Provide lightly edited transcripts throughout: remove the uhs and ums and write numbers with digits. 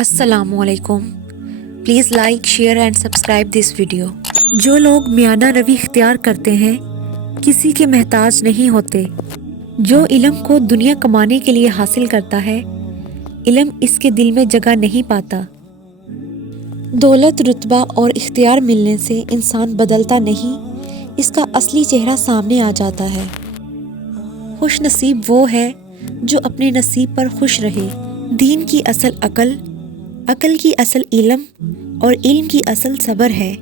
السلام علیکم. Please like share and subscribe this video. جو لوگ میانہ روی اختیار کرتے ہیں کسی کے محتاج نہیں ہوتے. جو علم کو دنیا کمانے کے لیے حاصل کرتا ہے علم اس کے دل میں جگہ نہیں پاتا. دولت رتبہ اور اختیار ملنے سے انسان بدلتا نہیں، اس کا اصلی چہرہ سامنے آ جاتا ہے. خوش نصیب وہ ہے جو اپنے نصیب پر خوش رہے. دین کی اصل عقل، عقل کی اصل علم اور علم کی اصل صبر ہے،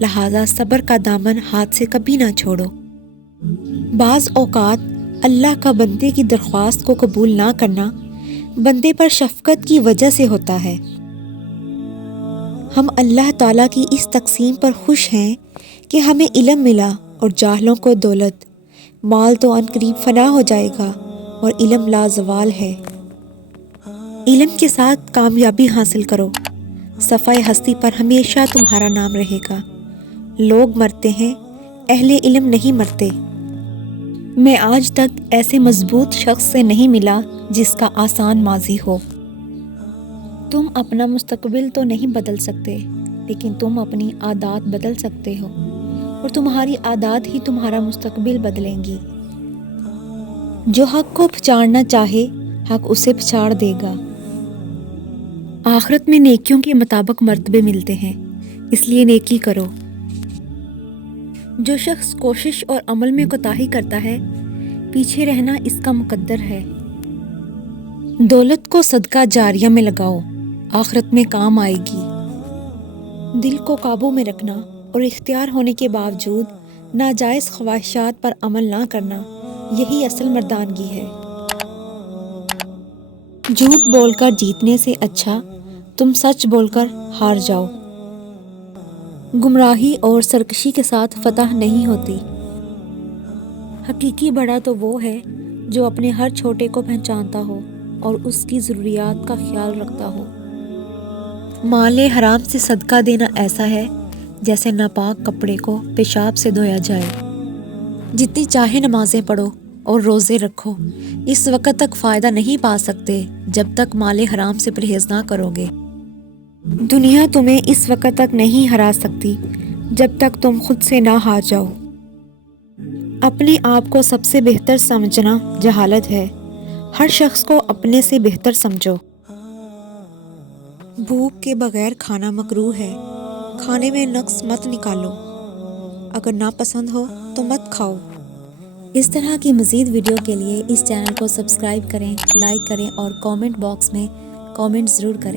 لہذا صبر کا دامن ہاتھ سے کبھی نہ چھوڑو. بعض اوقات اللہ کا بندے کی درخواست کو قبول نہ کرنا بندے پر شفقت کی وجہ سے ہوتا ہے. ہم اللہ تعالیٰ کی اس تقسیم پر خوش ہیں کہ ہمیں علم ملا اور جاہلوں کو دولت. مال تو ان قریب فنا ہو جائے گا اور علم لازوال ہے. علم کے ساتھ کامیابی حاصل کرو، صفحہ ہستی پر ہمیشہ تمہارا نام رہے گا. لوگ مرتے ہیں، اہل علم نہیں مرتے. میں آج تک ایسے مضبوط شخص سے نہیں ملا جس کا آسان ماضی ہو. تم اپنا مستقبل تو نہیں بدل سکتے، لیکن تم اپنی عادات بدل سکتے ہو، اور تمہاری عادات ہی تمہارا مستقبل بدلیں گی. جو حق کو پہچاننا چاہے حق اسے پہچان دے گا. آخرت میں نیکیوں کے مطابق مرتبے ملتے ہیں، اس لیے نیکی کرو. جو شخص کوشش اور عمل میں کوتاہی کرتا ہے پیچھے رہنا اس کا مقدر ہے. دولت کو صدقہ جاریہ میں لگاؤ، آخرت میں کام آئے گی. دل کو قابو میں رکھنا اور اختیار ہونے کے باوجود ناجائز خواہشات پر عمل نہ کرنا، یہی اصل مردانگی ہے. جھوٹ بول کر جیتنے سے اچھا تم سچ بول کر ہار جاؤ. گمراہی اور سرکشی کے ساتھ فتح نہیں ہوتی. حقیقی بڑا تو وہ ہے جو اپنے ہر چھوٹے کو پہچانتا ہو اور اس کی ضروریات کا خیال رکھتا ہو. مال حرام سے صدقہ دینا ایسا ہے جیسے ناپاک کپڑے کو پیشاب سے دھویا جائے. جتنی چاہے نمازیں پڑھو اور روزے رکھو، اس وقت تک فائدہ نہیں پا سکتے جب تک مال حرام سے پرہیز نہ کرو گے. دنیا تمہیں اس وقت تک نہیں ہرا سکتی جب تک تم خود سے نہ ہار جاؤ. اپنے آپ کو سب سے بہتر سمجھنا جہالت ہے. ہر شخص کو اپنے سے بہتر سمجھو. بھوک کے بغیر کھانا مکروہ ہے، کھانے میں نقص مت نکالو. اگر ناپسند ہو تو مت کھاؤ. اس طرح کی مزید ویڈیو کے لیے اس چینل کو سبسکرائب کریں، لائک کریں اور کامنٹ باکس میں کامنٹ ضرور کریں.